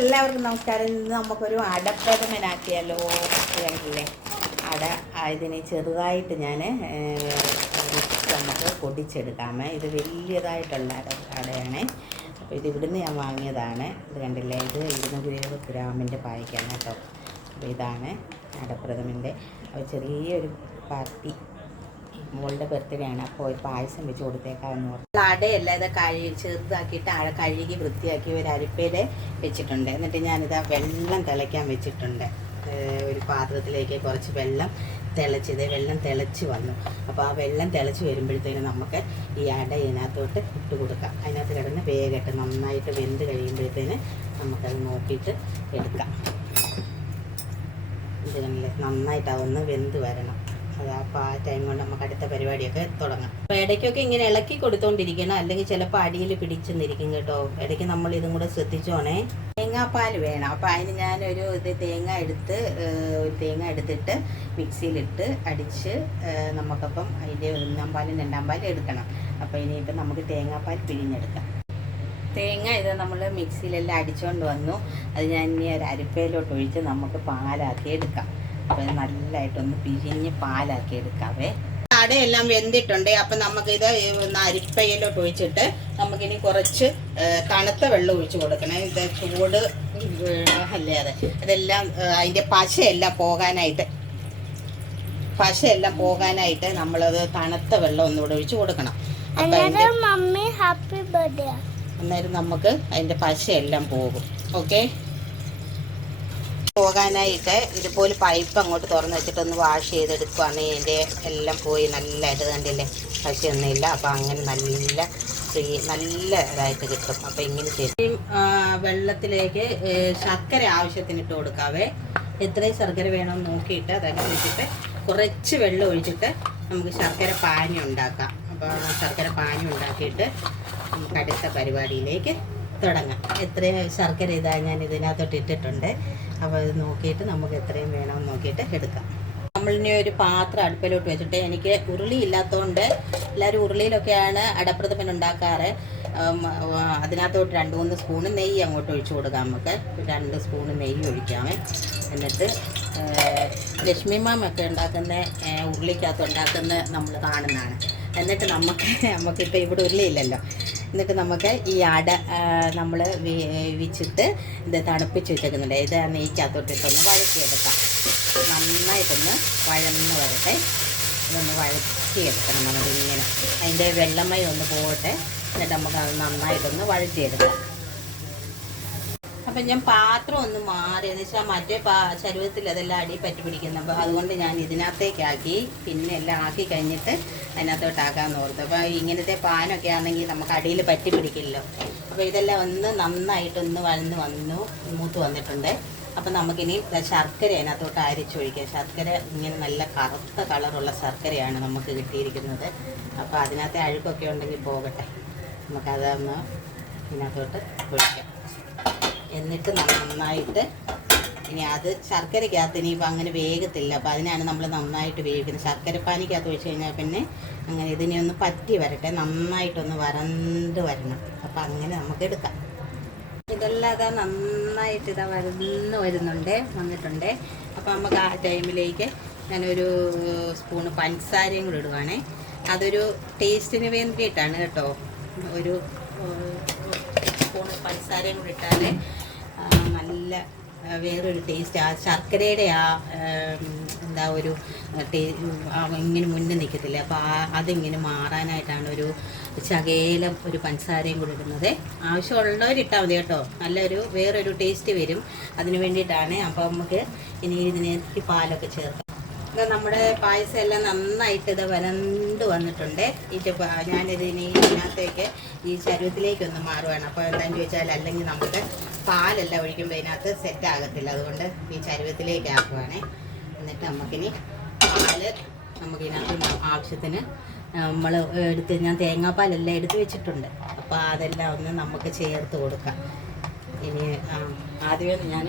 എല്ലാവർക്കും നമസ്കാരം. ഇന്ന് നമുക്കൊരു അടപ്രഥമനാക്കിയാലോ അല്ലേ അട ഇതിനെ ചെറുതായിട്ട് ഞാൻ നമുക്ക് പൊടിച്ചെടുക്കാമേ ഇത് വലിയതായിട്ടുള്ള അട അടയാണ്. അപ്പോൾ ഇത് ഇവിടുന്ന് ഞാൻ വാങ്ങിയതാണ്. ഇത് കണ്ടില്ലേ? ഇത് ഇരുന്നൂറ്റി ഇരുപത് ഗ്രാമിന്റെ പായ്ക്കാണ് കേട്ടോ. അപ്പോൾ ഇതാണ് അടപ്രഥമന്റെ ചെറിയൊരു പാർട്ടി മോളുടെ ബർത്ത്ഡേ ആണ്. അപ്പോൾ ഒരു പായസം വെച്ച് കൊടുത്തേക്കാമെന്ന് പറഞ്ഞു. അടയല്ല ഇത് കഴുകി ചെറുതാക്കിയിട്ട് അഴ കഴുകി വൃത്തിയാക്കി ഒരു അരിപ്പയിൽ വെച്ചിട്ടുണ്ട്. എന്നിട്ട് ഞാനിത് വെള്ളം തിളയ്ക്കാൻ വെച്ചിട്ടുണ്ട്. ഒരു പാത്രത്തിലേക്ക് കുറച്ച് വെള്ളം തിളച്ചത് വെള്ളം തിളച്ച് വന്നു. അപ്പോൾ ആ വെള്ളം തിളച്ച് വരുമ്പോഴത്തേനും നമുക്ക് ഈ അട ഇതിനകത്തോട്ട് ഇട്ട് കൊടുക്കാം. അതിനകത്ത് കിടന്ന് വേഗട്ട് നന്നായിട്ട് വെന്ത് കഴിയുമ്പോഴത്തേന് നമുക്കത് നോക്കിയിട്ട് എടുക്കാം. ഇത് കണ്ടില്ലേ? നന്നായിട്ട് അതൊന്ന് വെന്ത് വരണം. അപ്പോൾ ആ ടൈം കൊണ്ട് നമുക്ക് അടുത്ത പരിപാടിയൊക്കെ തുടങ്ങാം. അപ്പോൾ ഇടയ്ക്കൊക്കെ ഇങ്ങനെ ഇളക്കി കൊടുത്തോണ്ടിരിക്കണം. അല്ലെങ്കിൽ ചിലപ്പോൾ അടിയിൽ പിടിച്ചെന്നിരിക്കും കേട്ടോ. ഇടയ്ക്ക് നമ്മൾ ഇതും കൂടെ ശ്രദ്ധിച്ചോണേ. തേങ്ങാപ്പാൽ വേണം. അപ്പോൾ അതിന് ഞാനൊരു ഇത് തേങ്ങ എടുത്ത് ഒരു തേങ്ങ എടുത്തിട്ട് മിക്സിയിലിട്ട് അടിച്ച് നമുക്കപ്പം അതിന്റെ ഒന്നാം പാലും രണ്ടാം പാലും എടുക്കണം. അപ്പോൾ ഇനിയിപ്പോൾ നമുക്ക് തേങ്ങാപ്പാൽ പിഴിഞ്ഞെടുക്കാം. തേങ്ങ ഇത് നമ്മൾ മിക്സിയിലെല്ലാം അടിച്ചുകൊണ്ട് വന്നു. അത് ഞാൻ ഇനി ഒരു അരിപ്പയിലോട്ട് ഒഴിച്ച് നമുക്ക് പാലാക്കി എടുക്കാം. അപ്പോൾ ഇത് നല്ലതായിട്ടൊന്ന് പിഴിഞ്ഞ് പാലാക്കി എടുക്കാവേ. അടയെല്ലാം വെന്തിട്ടുണ്ട്. അപ്പം നമുക്കിത് ഒന്ന് അരിപ്പയിലോട്ട് ഒഴിച്ചിട്ട് നമുക്കിനി കുറച്ച് തണുത്ത വെള്ളം ഒഴിച്ചു കൊടുക്കണം. ഇത് ചൂട് അല്ലേ അതെ. അതെല്ലാം അതിന്റെ അതിന്റെ പശയെല്ലാം പോകാനായിട്ട് പശയെല്ലാം പോകാനായിട്ട് നമ്മളത് തണുത്ത വെള്ളം ഒന്നുകൂടെ ഒഴിച്ചു കൊടുക്കണം. അപ്പം മമ്മി ഹാപ്പി ബർത്ത്ഡേ. അന്നേരം നമുക്ക് അതിന്റെ പശയെല്ലാം പോകും. ഓക്കെ? പോകാനായിട്ട് ഇതുപോലെ പൈപ്പ് അങ്ങോട്ട് തുറന്ന് വെച്ചിട്ട് ഒന്ന് വാഷ് ചെയ്തെടുക്കുകയാണെങ്കിൽ അതിന്റെ എല്ലാം പോയി നല്ലതായിട്ട് കണ്ടില്ലേ? പശയൊന്നുമില്ല അപ്പോൾ അങ്ങനെ നല്ല ഫ്രീ നല്ല ഇതായിട്ട് കിട്ടും. അപ്പോൾ ഇങ്ങനെ ചെയ്യും വെള്ളത്തിലേക്ക് ശർക്കര ആവശ്യത്തിന് ഇട്ട് കൊടുക്കാവേ. എത്രയും ശർക്കര വേണമെന്ന് നോക്കിയിട്ട് അതനുസരിച്ചിട്ട് കുറച്ച് വെള്ളം ഒഴിച്ചിട്ട് നമുക്ക് ശർക്കര പാനി ഉണ്ടാക്കാം. അപ്പോൾ ശർക്കര പാനി ഉണ്ടാക്കിയിട്ട് നമുക്ക് അടുത്ത പരിപാടിയിലേക്ക് തുടങ്ങാം. എത്ര ശർക്കര ഇതാ ഞാൻ ഇതിനകത്തോട്ട് ഇട്ടിട്ടുണ്ട്. അപ്പോൾ ഇത് നോക്കിയിട്ട് നമുക്ക് എത്രയും വേണമെന്ന് നോക്കിയിട്ട് എടുക്കാം. നമ്മളിനി ഒരു പാത്രം അടുപ്പിലോട്ട് വെച്ചിട്ട് എനിക്ക് ഉരുളി ഇല്ലാത്തതുകൊണ്ട് എല്ലാവരും ഉരുളിയിലൊക്കെയാണ് അടപ്രഥമൻ ഉണ്ടാക്കാറ്. അതിനകത്തോട്ട് രണ്ട് മൂന്ന് സ്പൂണ് നെയ്യ് അങ്ങോട്ട് ഒഴിച്ചു കൊടുക്കാം നമുക്ക്. രണ്ട് സ്പൂണ് നെയ്യ് ഒഴിക്കാമേ. എന്നിട്ട് ലക്ഷ്മി മാമൊക്കെ ഉണ്ടാക്കുന്ന ഉരുളിക്കകത്ത് ഉണ്ടാക്കുന്ന നമ്മൾ കാണുന്നതാണ്. എന്നിട്ട് നമുക്ക് നമുക്കിപ്പോൾ ഇവിടെ ഉരുളിയില്ലല്ലോ എന്നിട്ട് നമുക്ക് ഈ അട നമ്മൾ വേവിച്ചിട്ട് ഇത് തണുപ്പിച്ച് വെച്ചേക്കുന്നുണ്ട്. ഇത് നെയ്ക്കകത്തോട്ടിട്ടൊന്ന് വഴക്കിയെടുക്കാം നന്നായിട്ടൊന്ന് വഴന്ന് വരട്ടെ. ഇതൊന്ന് വഴറ്റിയെടുക്കണം നമ്മളിങ്ങനെ. അതിന്റെ വെള്ളമയം ഒന്ന് പോകട്ടെ. എന്നിട്ട് നമുക്ക് അത് നന്നായിട്ടൊന്ന് വഴറ്റിയെടുക്കാം. അപ്പം ഞാൻ പാത്രം ഒന്ന് മാറി എന്ന് വെച്ചാൽ മറ്റേ പാ ശരീരത്തിൽ അതെല്ലാം അടി പറ്റി പിടിക്കുന്നു. അപ്പോൾ അതുകൊണ്ട് ഞാൻ ഇതിനകത്തേക്കാക്കി പിന്നെ എല്ലാം ആക്കി കഴിഞ്ഞിട്ട് അതിനകത്തോട്ടാക്കാമെന്ന് ഓർത്തു. അപ്പോൾ ഇങ്ങനത്തെ പാനൊക്കെ ആണെങ്കിൽ നമുക്ക് അടിയിൽ പറ്റി പിടിക്കില്ലല്ലോ. അപ്പോൾ ഇതെല്ലാം ഒന്ന് നന്നായിട്ടൊന്ന് വഴന്ന് വന്നു മൂത്ത് വന്നിട്ടുണ്ട്. അപ്പം നമുക്കിനി ശർക്കര അതിനകത്തോട്ട് അരിച്ചൊഴിക്കാം ശർക്കര ഇങ്ങനെ നല്ല കറുത്ത കളറുള്ള ശർക്കരയാണ് നമുക്ക് കിട്ടിയിരിക്കുന്നത്. അപ്പോൾ അതിനകത്തെ അഴുക്കൊക്കെ ഉണ്ടെങ്കിൽ പോകട്ടെ. നമുക്കതൊന്ന് ഇതിനകത്തോട്ട് ഒഴിക്കാം. എന്നിട്ട് നന്നായിട്ട് ഇനി അത് ശർക്കരയ്ക്കകത്ത് ഇനിയിപ്പോൾ അങ്ങനെ വേഗത്തില്ല അപ്പോൾ അതിനാണ് നമ്മൾ നന്നായിട്ട് വേവിക്കുന്നത്. ശർക്കരപ്പാനിക്കകത്ത് ഒഴിച്ച് കഴിഞ്ഞാൽ പിന്നെ അങ്ങനെ ഇതിനെ ഒന്ന് പറ്റി വരട്ടെ. നന്നായിട്ടൊന്ന് വരണ്ട് വരണം. അപ്പോൾ അങ്ങനെ നമുക്ക് എടുക്കാം. ഇതെല്ലാം അതാ നന്നായിട്ട് ഇതാ വരുന്ന് വരുന്നുണ്ട്. വന്നിട്ടുണ്ട്. അപ്പോൾ നമുക്ക് ആ ടൈമിലേക്ക് ഞാനൊരു സ്പൂണ് പഞ്ചസാരയും കൂടി ഇടുവാണേ. അതൊരു ടേസ്റ്റിന് വേണ്ടിയിട്ടാണ് കേട്ടോ. ഒരു സ്പൂണ് പഞ്ചസാരയും കൂടി ഇട്ടാൽ നല്ല വേറൊരു ടേസ്റ്റ് ആ ശർക്കരയുടെ ആ എന്താ ഒരു ഇങ്ങനെ മുന്നിൽ നിൽക്കത്തില്ല? അപ്പോൾ ആ അതിങ്ങനെ മാറാനായിട്ടാണ് ഒരു ചകേലം ഒരു പഞ്ചസാരയും കൂടി ഇടുന്നത്. ആവശ്യമുള്ളവർ ഇട്ടാൽ മതി കേട്ടോ. നല്ലൊരു വേറൊരു ടേസ്റ്റ് വരും. അതിന് വേണ്ടിയിട്ടാണ്. അപ്പോൾ നമുക്ക് ഇനി ഇതിനേക്ക് പാലൊക്കെ ചേർക്കാം. നമ്മുടെ പായസം എല്ലാം നന്നായിട്ട് ഇത് വരണ്ട് വന്നിട്ടുണ്ട്. ഇത് ഞാനിത് ഇനി ഇതിനകത്തേക്ക് ഈ ചരുവത്തിലേക്ക് ഒന്ന് മാറുവാണ്. അപ്പോൾ എന്താണെന്ന് ചോദിച്ചാൽ അല്ലെങ്കിൽ നമുക്ക് പാലെല്ലാം ഒഴിക്കുമ്പോൾ ഇതിനകത്ത് സെറ്റ് ആകത്തില്ല. അതുകൊണ്ട് ഈ ചരുവത്തിലേക്ക് ആക്കുവാണേ. എന്നിട്ട് നമുക്കിനി പാൽ നമുക്കിതിനകത്ത് ആവശ്യത്തിന് നമ്മൾ എടുത്ത് ഞാൻ തേങ്ങാപ്പാലെല്ലാം എടുത്ത് വെച്ചിട്ടുണ്ട്. അപ്പോൾ അതെല്ലാം ഒന്ന് നമുക്ക് ചേർത്ത് കൊടുക്കാം. ഇനി ആദ്യമേ ഞാൻ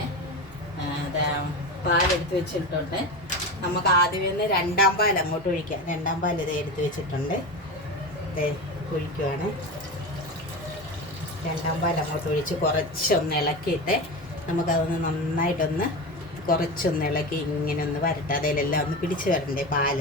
പാലെടുത്ത് വെച്ചിട്ടുണ്ട്. നമുക്ക് ആദ്യമേ തന്നെ രണ്ടാം പാൽ അങ്ങോട്ട് ഒഴിക്കാം. രണ്ടാം പാൽ ഇത് എടുത്ത് വെച്ചിട്ടുണ്ട്. ദേ ഒഴിക്കുവാണ്. രണ്ടാം പാൽ അങ്ങോട്ട് ഒഴിച്ച് കുറച്ചൊന്ന് ഇളക്കിയിട്ട് നമുക്കതൊന്ന് നന്നായിട്ടൊന്ന് കുറച്ചൊന്ന് ഇളക്കി ഇങ്ങനെ ഒന്ന് വരട്ടെ. അതിലെല്ലാം ഒന്ന് പിടിച്ച് വരണ്ടേ പാൽ.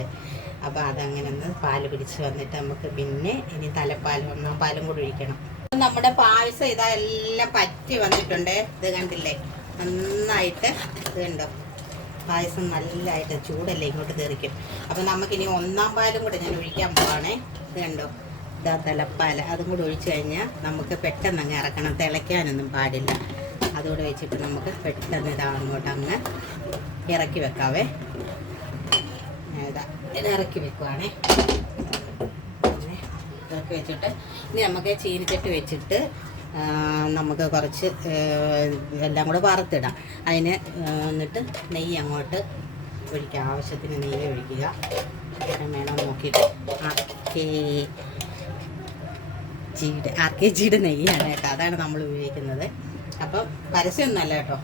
അപ്പോൾ അതങ്ങനെ ഒന്ന് പാൽ പിടിച്ച് വന്നിട്ട് നമുക്ക് പിന്നെ ഇനി തലപ്പാൽ ഒന്നാം പാലും കൂടി ഒഴിക്കണം. നമ്മുടെ പായസം ഇതാ എല്ലാം പറ്റി വന്നിട്ടുണ്ട്. ഇത് കണ്ടില്ലേ? നന്നായിട്ട് ഇത് കണ്ടോ? പായസം നല്ലതായിട്ട് ചൂടല്ലേ ഇങ്ങോട്ട് തെറിക്കും. അപ്പം നമുക്കിനി ഒന്നാം പാലും കൂടെ ഞാൻ ഒഴിക്കാൻ പോവാണേ. ഇത് കണ്ടോ? ഇതാ തലപ്പാൽ അതും കൂടെ ഒഴിച്ചു കഴിഞ്ഞാൽ നമുക്ക് പെട്ടെന്ന് അങ്ങ് ഇറക്കണം. തിളയ്ക്കാനൊന്നും പാടില്ല. അതുകൂടെ വെച്ചിട്ട് നമുക്ക് പെട്ടെന്ന് ഇതാ അങ്ങോട്ട് അങ്ങ് ഇറക്കി വെക്കാവേ. ഇതാ. ഇറക്കി വെക്കുവാണേ. ഇറക്കി വെച്ചിട്ട് ഇനി നമുക്ക് ചീനിച്ചട്ടി വെച്ചിട്ട് നമുക്ക് കുറച്ച് എല്ലാം കൂടെ വറുത്തിടാം. അതിന് എന്നിട്ട് നെയ്യ് അങ്ങോട്ട് ഒഴിക്കുക ആവശ്യത്തിന് നെയ്യ് ഒഴിക്കുക. വേണം നോക്കിയിട്ട്. ആർ കെ ജിയുടെ ആർ നെയ്യാണ് കേട്ടോ. അതാണ് നമ്മൾ ഉപയോഗിക്കുന്നത്. അപ്പം പരസ്യമൊന്നുമല്ല കേട്ടോ.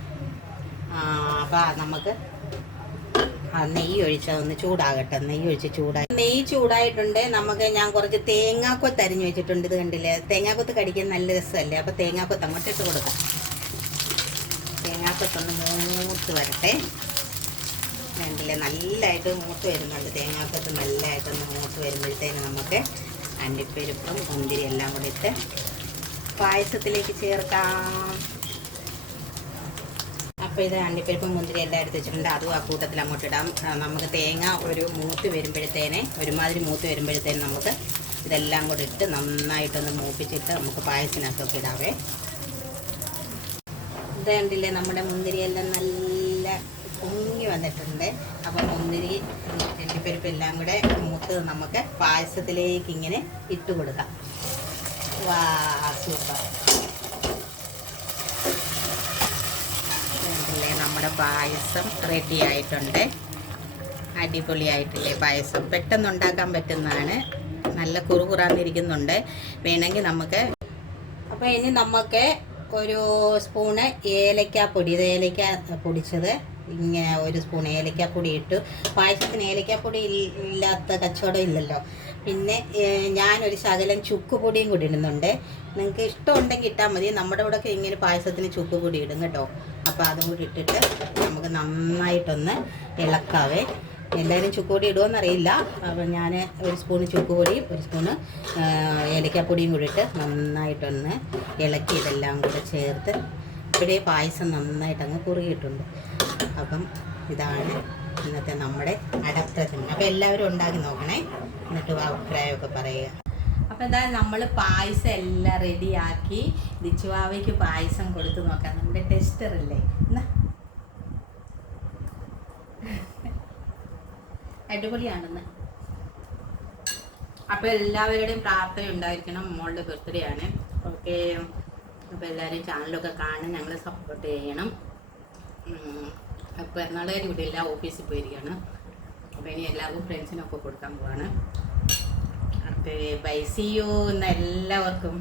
അപ്പം നമുക്ക് ആ നെയ്യ് ഒഴിച്ചതൊന്ന് ചൂടാകട്ടെ. നെയ്യ് ഒഴിച്ച് ചൂടായി. നെയ്യ് ചൂടായിട്ടുണ്ട്. നമുക്ക് ഞാൻ കുറച്ച് തേങ്ങാക്കൊത്ത് അരിഞ്ഞു വെച്ചിട്ടുണ്ട് ഇത് കണ്ടില്ലേ? തേങ്ങാക്കൊത്ത് കടിക്കാൻ നല്ല രസമല്ലേ? അപ്പോൾ തേങ്ങാക്കൊത്ത് അങ്ങോട്ട് ഇട്ട് കൊടുക്കാം. തേങ്ങാക്കൊത്തൊന്ന് മൂത്ത് വരട്ടെ. കണ്ടില്ലേ? നല്ലതായിട്ട് മൂത്ത് വരുന്നുണ്ട്. തേങ്ങാക്കൊത്ത് നല്ലതായിട്ടൊന്ന് മൂത്ത് വരുമ്പോഴത്തേന് നമുക്ക് അണ്ടിപ്പരിപ്പും മുന്തിരി എല്ലാം കൂടി ഇട്ട് പായസത്തിലേക്ക് ചേർക്കാം. അപ്പോൾ ഇത് അണ്ടിപ്പരിപ്പും മുന്തിരി എല്ലാം എടുത്ത് വെച്ചിട്ടുണ്ട്. അതും ആ കൂട്ടത്തിൽ അങ്ങോട്ട് ഇടാം. നമുക്ക് തേങ്ങ ഒരു മൂത്ത് വരുമ്പോഴത്തേനെ ഒരുമാതിരി മൂത്ത് വരുമ്പോഴത്തേന് നമുക്ക് ഇതെല്ലാം കൂടി ഇട്ട് നന്നായിട്ടൊന്ന് മൂപ്പിച്ചിട്ട് നമുക്ക് പായസത്തിനകത്തൊക്കെ ഇടാവേ. ഇത് കണ്ടില്ലേ നമ്മുടെ മുന്തിരിയെല്ലാം നല്ല പൊങ്ങി വന്നിട്ടുണ്ട്. അപ്പോൾ മുന്തിരി അണ്ടിപ്പരിപ്പ് എല്ലാം കൂടെ മൂത്ത് നമുക്ക് പായസത്തിലേക്ക് ഇങ്ങനെ ഇട്ട് കൊടുക്കാം. വാ സൂപ്പർ കണ്ടില്ലേ നമ്മുടെ പായസം റെഡി ആയിട്ടുണ്ട്. അടിപൊളിയായിട്ടില്ലേ പായസം. പെട്ടെന്ന് ഉണ്ടാക്കാൻ പറ്റുന്നതാണ്. നല്ല കുറുകുറാന്നിരിക്കുന്നുണ്ട്. വേണമെങ്കിൽ നമുക്ക് അപ്പോൾ ഇനി നമുക്ക് ഒരു സ്പൂണ് ഏലക്കാപ്പൊടി. ഇത് ഏലക്ക പൊടിച്ചത്. ഇങ്ങനെ ഒരു സ്പൂൺ ഏലക്കാപ്പൊടി ഇട്ടു. പായസത്തിന് ഏലക്കാപ്പൊടി ഇല്ലാത്ത കച്ചവടം ഇല്ലല്ലോ. പിന്നെ ഞാനൊരു ശകലം ചുക്കുപൊടിയും കൂടി ഇടുന്നുണ്ട്. നിങ്ങൾക്ക് ഇഷ്ടമുണ്ടെങ്കിൽ ഇട്ടാൽ മതി. നമ്മുടെ ഇവിടെയൊക്കെ ഇങ്ങനെ പായസത്തിന് ചുക്കുപൊടി ഇടും കേട്ടോ. അപ്പോൾ അതും കൂടി ഇട്ടിട്ട് നമുക്ക് നന്നായിട്ടൊന്ന് ഇളക്കാവേ. എല്ലാവരും ചുക്കുപൊടി ഇടുമെന്നറിയില്ല അപ്പോൾ ഞാൻ ഒരു സ്പൂൺ ചുക്കുപൊടിയും ഒരു സ്പൂണ് ഏലക്കാപ്പൊടിയും കൂടി ഇട്ട് നന്നായിട്ടൊന്ന് ഇളക്കി ഇതെല്ലാം കൂടെ ചേർത്ത് ഇപ്പോഴേ പായസം നന്നായിട്ട് അങ്ങ് കുറുകിയിട്ടുണ്ട്. അപ്പം ഇതാണ് ഇന്നത്തെ നമ്മുടെ അടപ്രഥമൻ. അപ്പോൾ എല്ലാവരും ഉണ്ടാക്കി നോക്കണേ. എന്നിട്ട് അഭിപ്രായമൊക്കെ പറയുക. അപ്പം എന്തായാലും നമ്മൾ പായസം എല്ലാം റെഡിയാക്കി ദിച്ചുവാവയ്ക്ക് പായസം കൊടുത്തു നോക്കാം. നമ്മുടെ ടെസ്റ്റർ അല്ലേ എന്നാ? അടിപൊളിയാണെന്ന് അപ്പോൾ എല്ലാവരുടെയും പ്രാർത്ഥന ഉണ്ടായിരിക്കണം. മോളുടെ ബർത്ത്ഡേ ആണ്. ഓക്കെ. അപ്പോൾ എല്ലാവരും ചാനലൊക്കെ കാണും. ഞങ്ങൾ സപ്പോർട്ട് ചെയ്യണം. അപ്പോൾ എറണാകുളം ഇവിടെ എല്ലാ ഓഫീസിൽ പോയിരിക്കുകയാണ്. അപ്പോൾ ഇനി എല്ലാവർക്കും ഫ്രണ്ട്സിനൊക്കെ കൊടുക്കാൻ പോവാണ്. അപ്പോൾ ബൈ സി യു എന്ന എല്ലാവർക്കും.